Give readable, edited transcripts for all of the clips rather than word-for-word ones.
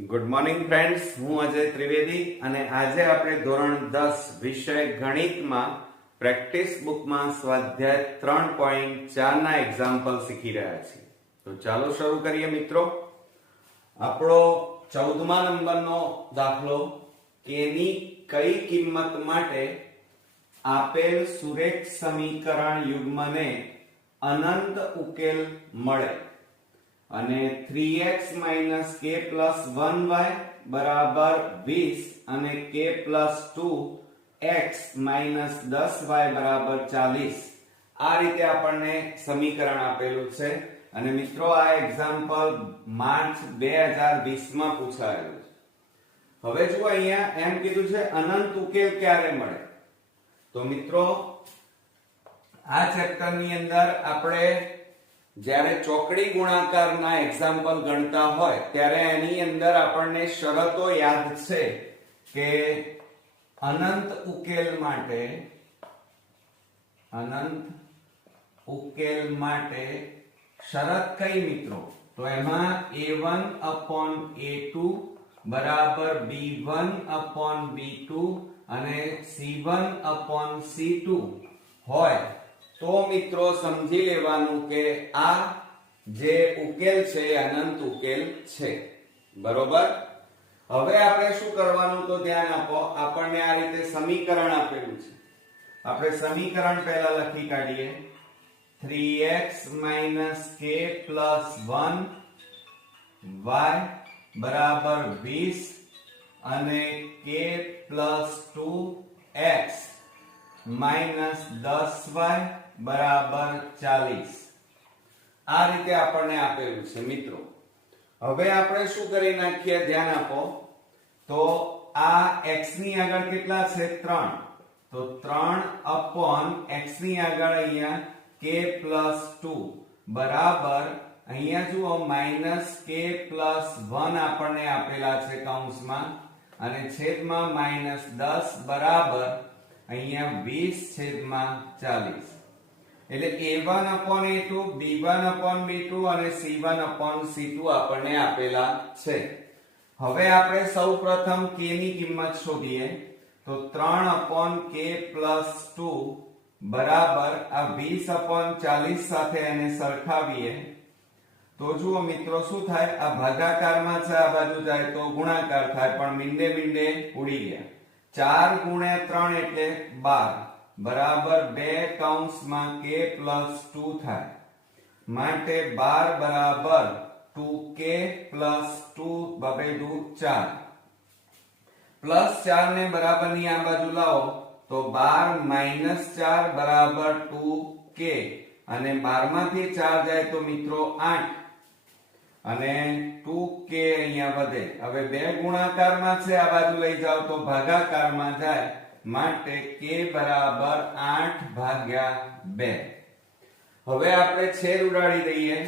Good morning friends, હું અજય ત્રિવેદી અને આજે આપણે ધોરણ 10 વિષય ગણિતમાં પ્રેક્ટિસ બુકમાં સ્વાધ્યાય 3.4 ના એક્ઝામ્પલ શીખી રહ્યા છીએ. તો ચાલો શરૂ કરીએ મિત્રો. આપણો 14મા નંબરનો દાખલો, કે ની કઈ કિંમત માટે આપેલ સુરેખ સમીકરણ યુગ્મને અનંત ઉકેલ મળે અને 3x - k + 1y બરાબર 20 અને k + 2x - 10y બરાબર 40, આ રીતે આપણને સમીકરણ આપેલું છે. અને મિત્રો, આ એક્ઝામ્પલ માર્ચ 2020 માં પૂછાયેલું છે. હવે જુઓ, અહીંયા એમ કીધું છે અનંત ઉકેલ ક્યારે મળે. તો મિત્રો, આ ચેપ્ટરની અંદર આપણે જ્યારે ચોકડી ગુણાકારના એક્ઝામ્પલ ગણતા હોય ત્યારે એની અંદર આપણને શરતો યાદ છે કે અનંત ઉકેલ માટે શરત કઈ મિત્રો? તો એમાં a1/a2 બરાબર b1/b2 અને c1/c2 હોય તો મિત્રો સમજી લેવાનું કે આ જે ઉકેલ છે એ અનંત ઉકેલ છે. બરોબર. હવે આપણે શું કરવાનું, તો ધ્યાન આપો. આપણને આ રીતે સમીકરણ આપેલું છે. આપણે સમીકરણ પહેલા લખી કાઢીએ. 3x - k + 1y બરાબર 20 અને k + 2x - 10y બરાબર 40, આ રીતે આપણને આપેલું છે મિત્રો. હવે આપણે શું કરી નાખીએ, ધ્યાન આપો. તો આ x ની આગળ કેટલા છે? 3. તો 3/x ની આગળ અહીંયા k + 2 બરાબર, અહીંયા જુઓ -k + 1 આપણને આપેલા છે કૌંસમાં અને છેદમાં -10 બરાબર અહીંયા 20/40. એટલે a1/a2, b1/b2 અને c1/c2 આપણને આપેલા છે. હવે આપણે સૌપ્રથમ k ની કિંમત શોધીએ. તો 3/k + 2 બરાબર આ 20/40 સાથે એને સરખાવીએ તો જુઓ મિત્રો શું થાય, આ ભાગાકારમાં છે, આ બાજુ જાય તો ગુણાકાર થાય, પણ મીંડે ઉડી ગયા. 4 × 3 એટલે 12 બરાબર 2 k + 2 થાય. માટે 12 બરાબર 2k + 2 = 4 +4 ને બરાબરની આ બાજુ લાવો તો 12 - 4 બરાબર 2k અને 12 માંથી 4 જાય તો મિત્રો 8 અને 2k અહીંયા વધે. હવે 2 ગુણાકારમાં છે, આ બાજુ લઈ જાવ તો ભાગાકારમાં જાય, માટે k બરાબર 8/2. હવે આપણે છેદ ઉડાડી દઈએ.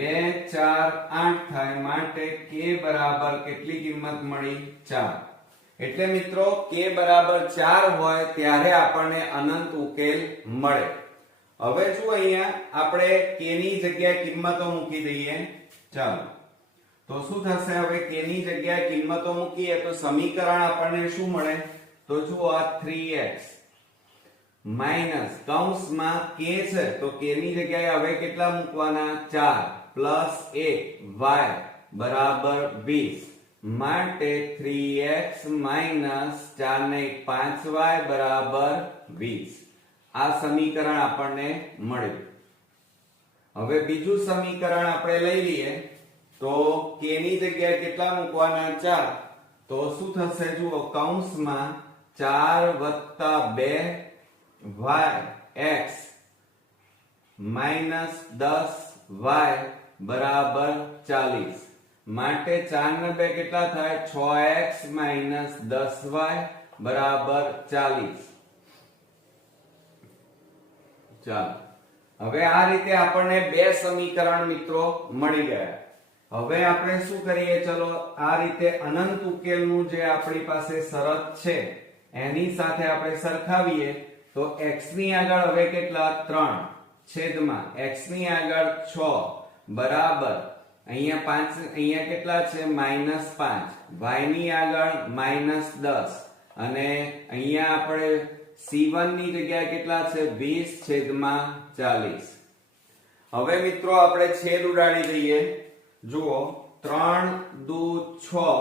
2 4 8 થાય, માટે k બરાબર કેટલી કિંમત મળી? 4. એટલે મિત્રો k બરાબર 4 હોય ત્યારે આપણને અનંત ઉકેલ મળે. હવે જો અહીંયા આપણે k ની જગ્યાએ કિંમતો મૂકી દઈએ. ચાલો, તો શું થશે? હવે k ની જગ્યાએ કિંમતો મૂકીએ તો સમીકરણ આપણને શું મળે? તો જુઓ, આ 3x માઈનસ કૌંસમાં k છે તો k ની જગ્યાએ હવે કેટલા મૂકવાના? 4 + 1y બરાબર 20, માટે 3x - 4 ને 5y બરાબર 20. આ સમીકરણ આપણને મળ્યું. હવે બીજું સમીકરણ આપણે લઈ લઈએ. તો k ની જગ્યાએ કેટલા મૂકવાના? 4. તો શું થશે? જુઓ, કૌંસમાં 4 + 2yx - 10y બરાબર 40, માટે 4 ને 2 કેટલા થાય? 6x - 10y બરાબર 40. ચાલો, હવે આ રીતે આપણને બે સમીકરણ મિત્રો મળી ગયા. હવે આપણે શું કરીએ? ચલો, આ રીતે અનંત ઉકેલનું જે આપણી પાસે શરત છે એની સાથે આપણે સરખાવીએ તો x ની આગળ હવે કેટલા? 3 છેદમાં x ની આગળ 6 બરાબર અહીંયા 5, અહીંયા કેટલા છે -5, y ની આગળ -10 અને અહીંયા આપણે c1 ની જગ્યાએ કેટલા છે 20/40. હવે મિત્રો આપણે છેદ ઉડાડી દઈએ. જુઓ 3 દુ 6,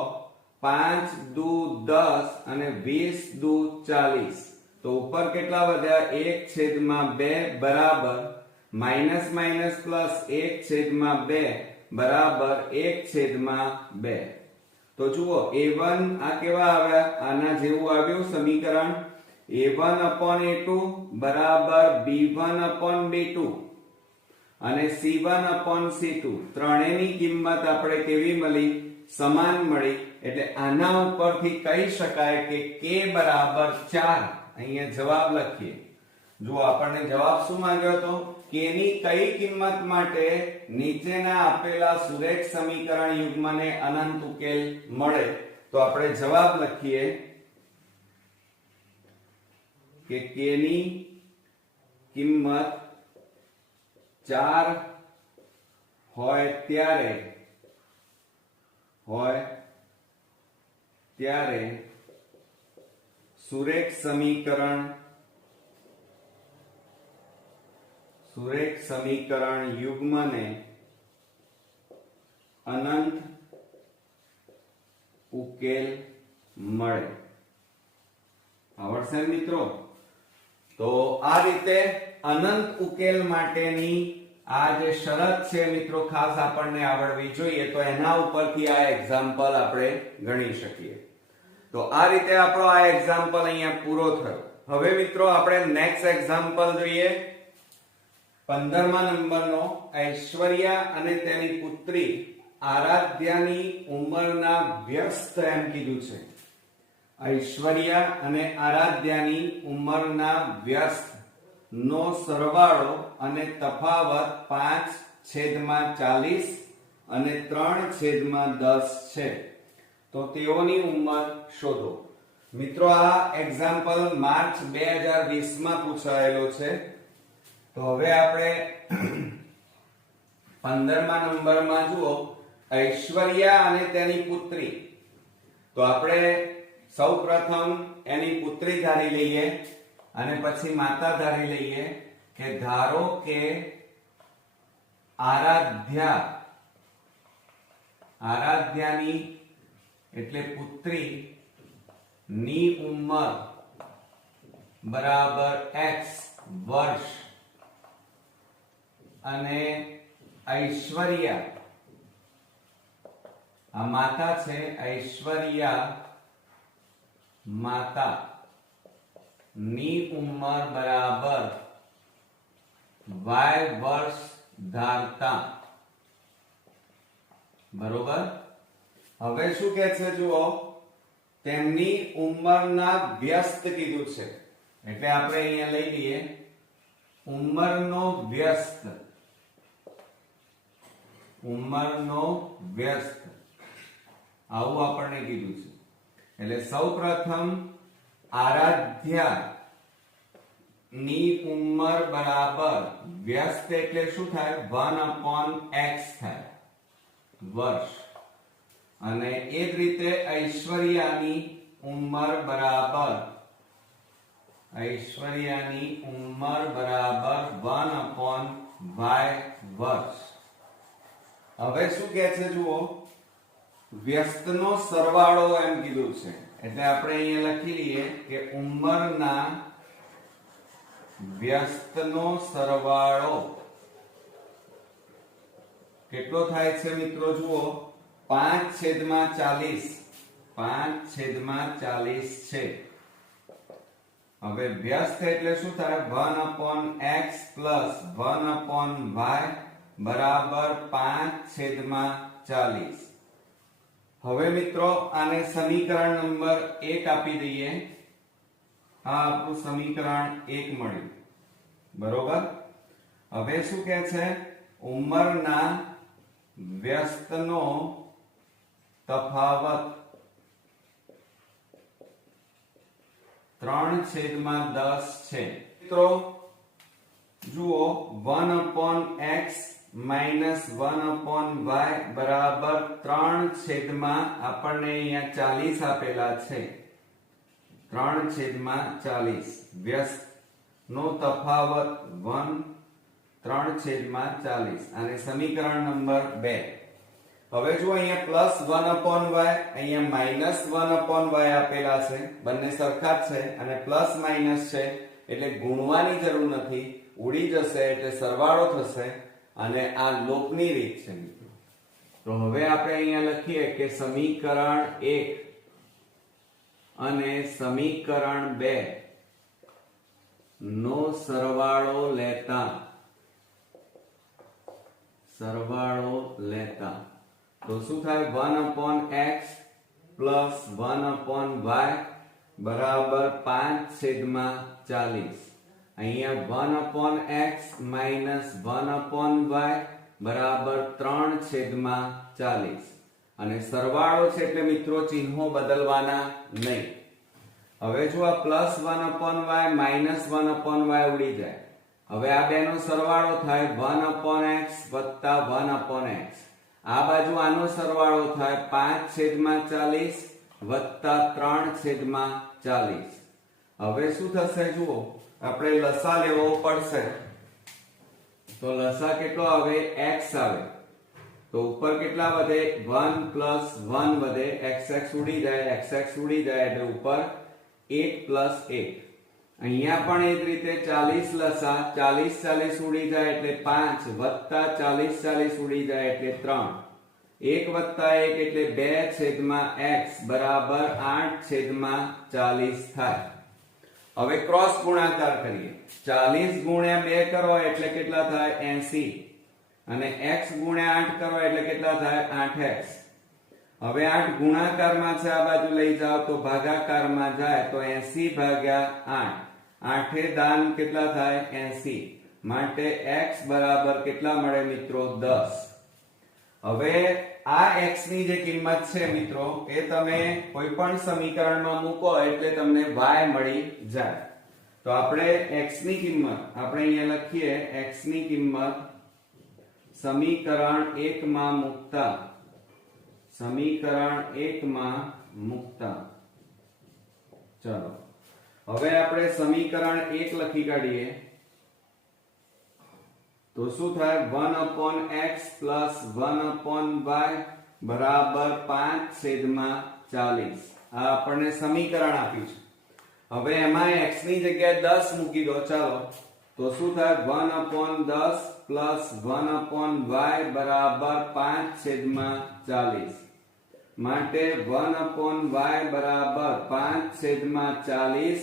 5 દુ 10 અને 20 દુ 40. તો ઉપર કેટલા વધ્યા 1/2 બરાબર માઇનસ માઇનસ પ્લસ 1/2 બરાબર 1/2. તો જુઓ a1 આ કેવા આવ્યા આના જેવું આવ્યું સમીકરણ. a1/a2 બરાબર b1/b2 અને c1/c2 ત્રણેયની કિંમત આપણે કેવી મળી સમાન મળી. એટલે આના ઉપરથી કહી શકાય કે k બરાબર 4. અહીંયા જવાબ લખીએ. જો આપણને જવાબ શું માંગ્યો હતો k ની કઈ કિંમત માટે નીચેના આપેલા સુરેખ સમીકરણ યુગ્મને અનંત ઉકેલ મળે. તો આપણે જવાબ લખીએ કે k ની કિંમત 4 હોય ત્યારે સુરેખ સમીકરણ યુગ્મને અનંત ઉકેલ મળે. આવડશે મિત્રો? તો આ રીતે અનંત ઉકેલ માટેની આ જે શરત છે મિત્રો ખાસ આપણને આવડવી જોઈએ. તો એના ઉપરથી આ એક્ઝામ્પલ આપણે ગણી શકીએ. તો આ રીતે આપણો આ એક્ઝામ્પલ અહીંયા પૂરો થયો. હવે મિત્રો આપણે નેક્સ્ટ એક્ઝામ્પલ જોઈએ. 15મા નંબરનો ઐશ્વર્યા અને તેની પુત્રી આરાધ્યાની ઉંમરના વ્યસ્ત એમ કીધું છે. ઐશ્વર્યા અને આરાધ્યાની ઉંમરના વ્યસ્ત નો સરવાળો અને તફાવત 5/40 અને 3/10 છે. તો તેઓની ઉંમર શોધો. મિત્રો આ એક્ઝામ્પલ માર્ચ 2020 માં પૂછાયેલો છે. તો હવે આપણે 15મા નંબરમાં જુઓ ઐશ્વર્યા અને તેની પુત્રી. તો આપણે સૌપ્રથમ એની પુત્રી ધારી લઈએ અને પછી માતા ધારી લઈએ કે ધારો કે આરાધ્યાની એટલે પુત્રી ની ઉંમર બરાબર x વર્ષ અને ઐશ્વર્યા આ માતા છે. ઐશ્વર્યા માતા ની ઉંમર બરાબર y વર્ષ ધારતા. બરોબર. હવે શું કહે છે જુઓ તેમની ઉંમરના વ્યસ્ત કીધું છે. એટલે આપણે અહીંયા લઈ લઈએ ઉંમરનો વ્યસ્ત. આવું આપણને કીધું છે. એટલે સૌપ્રથમ આરાધ્યા ની ઉંમર બરાબર વ્યસ્ત એટલે શું થાય 1/x થાય વર્ષ. અને એ જ રીતે ઐશ્વર્યાની ઉંમર બરાબર 1/y વર્ષ. હવે શું કહે છે જુઓ વ્યસ્તનો સરવાળો એમ કીધું છે. એટલે આપણે અહીંયા લખી લઈએ કે ઉંમરના વ્યસ્તનો સરવાળો કેટલો થાય છે મિત્રો જુઓ 5/40. 5/40 છે. હવે વ્યસ્ત એટલે શું થાય 1/x પ્લસ 1/y બરાબર 5/40. હવે મિત્રો આને સમીકરણ નંબર 1 આપી દઈએ. આ આપણું સમીકરણ 1 મળ્યું. બરોબર. હવે શું કહે છે ઉંમરના વ્યસ્તનો તફાવત 3/10 છે. મિત્રો જુઓ 1/x માઇનસ 1/y બરાબર 3 છેદમાં આપણને અહીંયા 40 આપેલા છે, 3/40 વ્યસ્ત નો તફાવત 1 3/40 અને સમીકરણ નંબર 2. હવે જો અહીંયા પ્લસ 1/y અહીંયા માઇનસ 1/y આપેલા છે, બંને સરખા જ છે અને પ્લસ માઇનસ છે એટલે ગુણવાની જરૂર નથી, ઉડી જશે એટલે સરવાળો થશે અને આ લોકની રીત છે મિત્રો. તો હવે આપણે અહીંયા લખીએ કે સમીકરણ 1 અને સમીકરણ 2 નો સરવાળો લેતા તો શું થાય? 1/x પ્લસ 1/y બરાબર 5/40. અહીંયા 1/x માઇનસ 1/y બરાબર 3/40 અને સરવાળો છે એટલે મિત્રો ચિહ્નો બદલવાના નહીં. હવે જો આ પ્લસ 1/y માઇનસ 1/y ઉડી જાય, હવે આ બેનો સરવાળો થાય 1/x વત્તા 1/x. આ બાજુ આનો સરવાળો થાય 5/40 વત્તા 3/40. હવે શું થશે જુઓ, આપણે લસા લેવો પડશે. તો લસા કેટલો આવે? x આવે. તો ઉપર કેટલા વધે? 1 પ્લસ 1 વધે, xx ઉડી જાય, xx ઉડી જાય એટલે ઉપર 1 પ્લસ 1. અહીંયા પણ એ જ રીતે 40 લસા, 40 ઉડી જાય એટલે 5 વત્તા 40 ઉડી જાય એટલે 3. 1 વત્તા 1 એટલે 2/x બરાબર 8/40 થાય. હવે ક્રોસ ગુણાકાર કરીએ. 40 ગુણ્યા 2 કરો એટલે કેટલા થાય? 80 અને x ગુણ્યા 8 કરો એટલે કેટલા થાય? 8x. હવે 8 ગુણાકારમાં છે, આ બાજુ લઈ જાઓ તો ભાગાકારમાં જાય તો 80/8. 8 એ દાન કેટલા થાય? 80. માટે x બરાબર કેટલા મળે મિત્રો? 10. હવે આ x ની જે કિંમત છે મિત્રો એ તમે કોઈ પણ સમીકરણમાં મૂકો એટલે તમને y મળી જાય. તો આપણે x ની કિંમત આપણે અહીંયા લખીએ, x ની કિંમત સમીકરણ 1 માં મૂકતા ચલો હવે આપણે સમીકરણ 1 લખી કાઢીએ તો શું થાય? 1/x પ્લસ 1/y બરાબર 5/40. આ આપણને સમીકરણ આપ્યું છે. હવે એમાં x ની જગ્યાએ 10 મૂકી દો. ચાલો તો શું થાય? 1/10 પ્લસ 1/y બરાબર 5/40. માટે 1/y બરાબર 5/40.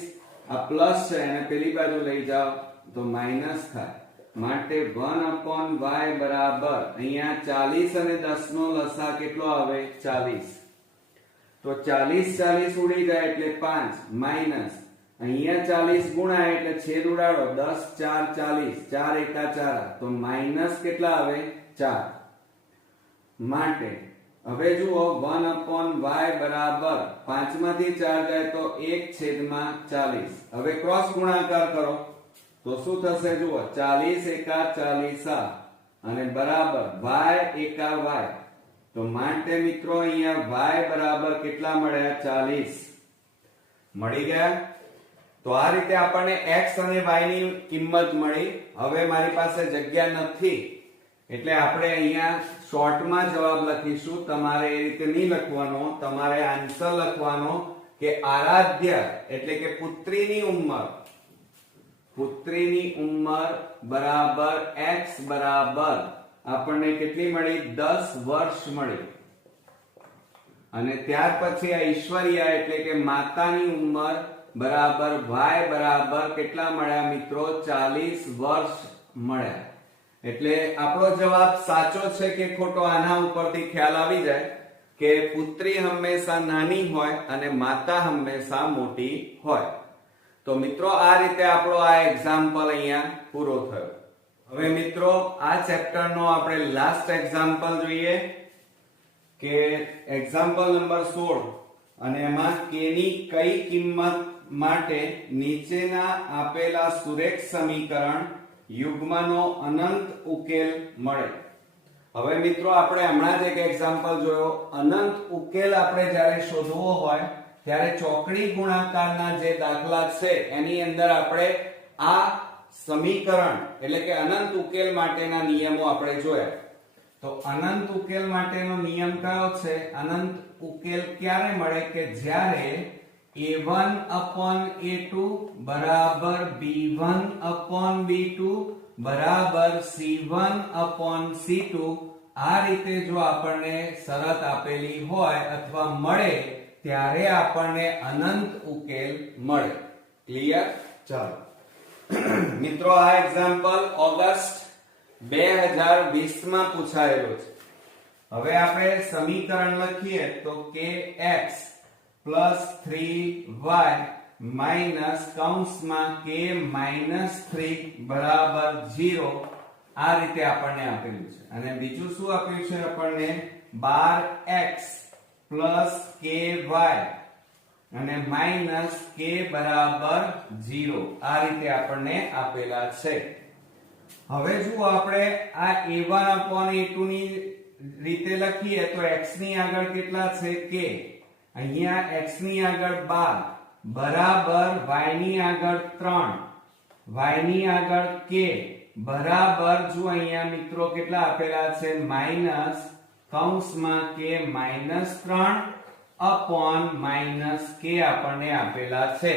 આ પ્લસ છે અને પેલી બાજુ લઈ જાઓ તો માઈનસ થાય. માટે 1/y બરાબર અહીંયા 40 અને 10 નો લસા કેટલો આવે? 40. તો 40 ઉડી જાય એટલે 5 માઈનસ અહીંયા 40 ગુણાય એટલે છેદ ઉડાડો 10 4 40 4 એકા 4 તો માઈનસ કેટલા આવે? 4. માટે હવે જુઓ 1/y બરાબર 5 માંથી 4 જાય તો 1/40. હવે ક્રોસ ગુણાકાર કરો તો શું થશે? જુઓ 40 એકા 40 અને બરાબર y એકા y. તો માટે મિત્રો અહીંયા y બરાબર કેટલા મળ્યા? 40 મળી ગયા. તો આ રીતે આપણને x અને y ની કિંમત મળી. હવે મારી પાસે જગ્યા નથી એટલે આપણે અહીંયા શોર્ટમાં જવાબ લખીશું. તમારે એ રીતે નહીં લખવાનો, તમારે આન્સર લખવાનો કે આરાધ્ય એટલે કે પુત્રીની ઉંમર બરાબર x બરાબર આપણને કેટલી મળી? 10 વર્ષ મળી. અને ત્યાર પછી આ ઈશ્વરિયા એટલે કે માતાની ઉંમર બરાબર y બરાબર કેટલા મળ્યા મિત્રો? 40 વર્ષ મળ્યા. એટલે આપણો જવાબ સાચો છે કે ખોટો આના ઉપરથી ખ્યાલ આવી જાય કે પુત્રી હંમેશા નાની હોય અને માતા હંમેશા મોટી હોય. તો મિત્રો આ રીતે આપણો આ એક્ઝામ્પલ અહીંયા પૂરો થયો. હવે મિત્રો આ ચેપ્ટરનો આપણે લાસ્ટ એક્ઝામ્પલ જોઈએ કે એક્ઝામ્પલ નંબર 16 અને એમાં k ની કઈ કિંમત માટે નીચેના આપેલા સુરેખ સમીકરણ યુગ્મનો અનંત ઉકેલ મળે. હવે મિત્રો આપણે હમણાં જ એક એક્ઝામ્પલ જોયો. અનંત ઉકેલ આપણે જ્યારે શોધવો હોય ત્યારે ચોકડી ગુણાકારના જે દાખલા છે એની અંદર આપણે આ સમીકરણ એટલે કે અનંત ઉકેલ માટેના નિયમો આપણે જોયા. તો અનંત ઉકેલ માટેનો નિયમ કયો છે? અનંત ઉકેલ ક્યારે મળે કે જ્યારે a1/a2 બરાબર b1/b2 બરાબર c1/c2 આ રીતે જો આપણને શરત આપેલી હોય અથવા મળે ત્યારે આપણને અનંત ઉકેલ મળે. ક્લિયર? ચાલો મિત્રો, આ એક્ઝામ્પલ ઓગસ્ટ 2020 માં પૂછાયેલો છે. હવે આપણે સમીકરણ લખીએ તો kx + 3y માઈનસ કૌંસમાં k - 3 બરાબર 0 આ રીતે આપણને આપેલું છે. અને બીજું શું આપ્યું છે આપણને? 12x + ky અને માઈનસ k બરાબર 0 આ રીતે આપણને આપેલા છે. હવે જો આપણે આ a1/a2 ની રીતે લખીએ તો x ની આગળ કેટલા છે? k. અહીંયા x ની આગળ 12 બરાબર y ની આગળ 3 y ની આગળ k બરાબર જો અહીંયા મિત્રો કેટલા આપેલા છે? માઈનસ કૌંસમાં k -3 અપોન -k આપણને આપેલા છે.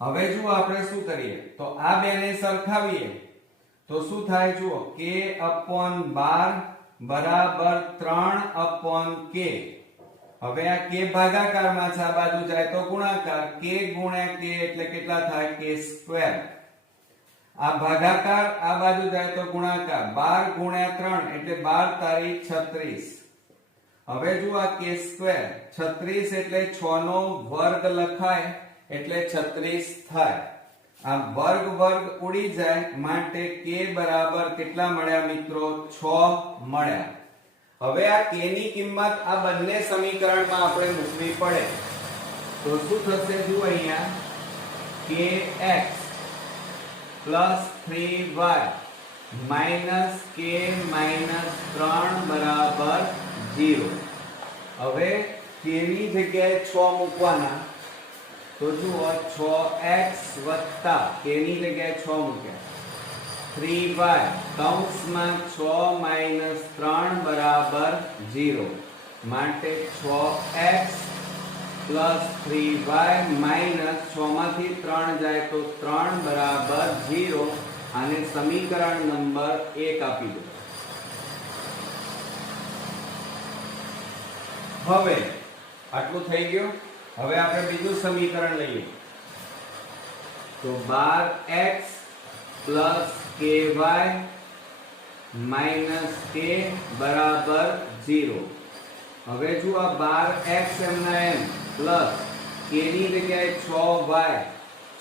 હવે જો આપણે શું કરીએ તો આ બેને સરખાવીએ તો શું થાય? જુઓ, k/12 બરાબર 3/k. હવે આ k ભાગાકારમાં છે, આ બાજુ જાય તો ગુણાકાર. k ગુણ્યા k એટલે કેટલા થાય? k². આ ભાગાકાર, આ બાજુ જાય તો ગુણાકાર. 12 ગુણ્યા 3 એટલે 12 તારી 36. હવે જો આ k² 36 એટલે 6 નો વર્ગ લખાય એટલે 36 થાય. આ વર્ગ વર્ગ ઉડી જાય માટે k બરાબર કેટલા મળ્યા મિત્રો? 6 મળ્યા. હવે આ k ની કિંમત આ બંને સમીકરણમાં આપણે મૂકવી પડે તો શું થશે? જુઓ અહીંયા kx + 3y માઈનસ k -3 બરાબર 0. હવે k ની જગ્યાએ 6 મૂકવાના તો જુઓ 6x વત્તા k ની જગ્યાએ 6 મૂક્યા 3y કૌંસમાં 6 - 3 બરાબર 0 માટે 6x + 3y માઈનસ 6 માંથી 3 જાય તો 3 બરાબર 0 આને સમીકરણ નંબર 1 આપી દો. હવે આટલું થઈ ગયું. હવે આપણે બીજું સમીકરણ લઈએ તો 12x + ky - k બરાબર 0. હવે જો આ 12x એમના એમ પ્લસ k ની જગ્યાએ 6y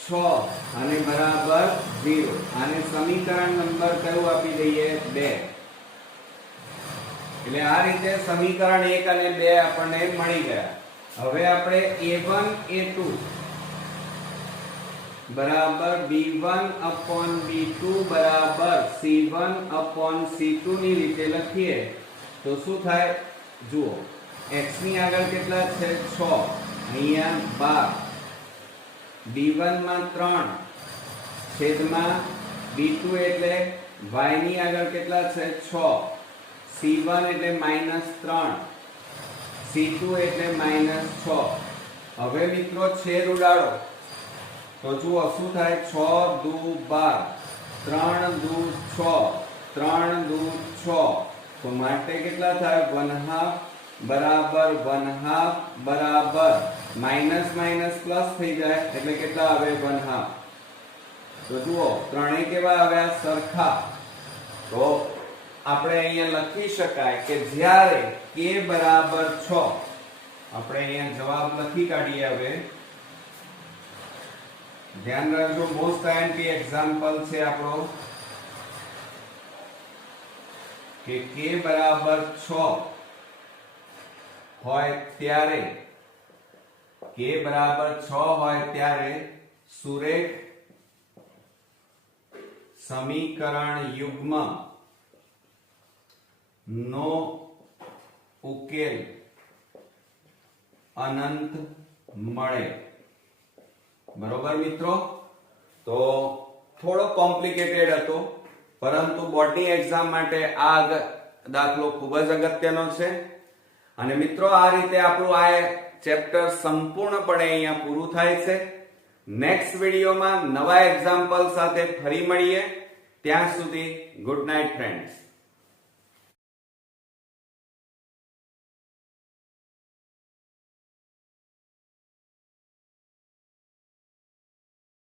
6 અને બરાબર 0 આને સમીકરણ નંબર કયું આપી દઈએ? 2. એટલે આ રીતે સમીકરણ 1 અને 2 આપણને મળી ગયા. હવે આપણે a1/a2 બરાબર b1/b2 બરાબર c1/c2 ની રીતે લખીએ તો શું થાય? જુઓ, x ની આગળ કેટલા છે? 6. અહીંયા 12 b1 માં 3 છેદમાં b2 એટલે y ની આગળ કેટલા છે? 6. c1 એટલે -3 c2 એટલે -6. હવે મિત્રો છેદ ઉડાડો તો જુઓ શું થાય? 6 દુ 12 3 દુ 6 3 દુ 6 તો માટે કેટલા થાય? 1/2 બરાબર 1/2 બરાબર માઈનસ માઈનસ પ્લસ થઈ જાય એટલે કેટલા આવે? 1/2. તો જુઓ ત્રણે કેવા આવ્યા? સરખા. તો આપણે અહીંયા લખી શકાય કે જ્યારે k બરાબર 6 આપણે અહીંયા જવાબ લખી કાઢીએ. હવે ધ્યાન રાખજો, મોસ્ટ આઈએમપી એક્ઝામ્પલ છે આપણો કે k બરાબર 6 હોય ત્યારે k બરાબર 6 હોય ત્યારે સુરેખ સમીકરણ યુગ્મ નો ઉકેલ અનંત મળે. બરોબર મિત્રો, તો થોડો કોમ્પ્લિકેટેડ હતો, પરંતુ બોર્ડની એક્ઝામ માટે આ દાખલો ખૂબ જ અગત્યનો છે. અને મિત્રો, આ રીતે આપણું આ ચેપ્ટર સંપૂર્ણપણે અહીંયા પૂરું થાય છે. નેક્સ્ટ વિડીયોમાં નવા એક્ઝામ્પલ સાથે ફરી મળીએ. ત્યાં સુધી ગુડ નાઇટ ફ્રેન્ડ્સ.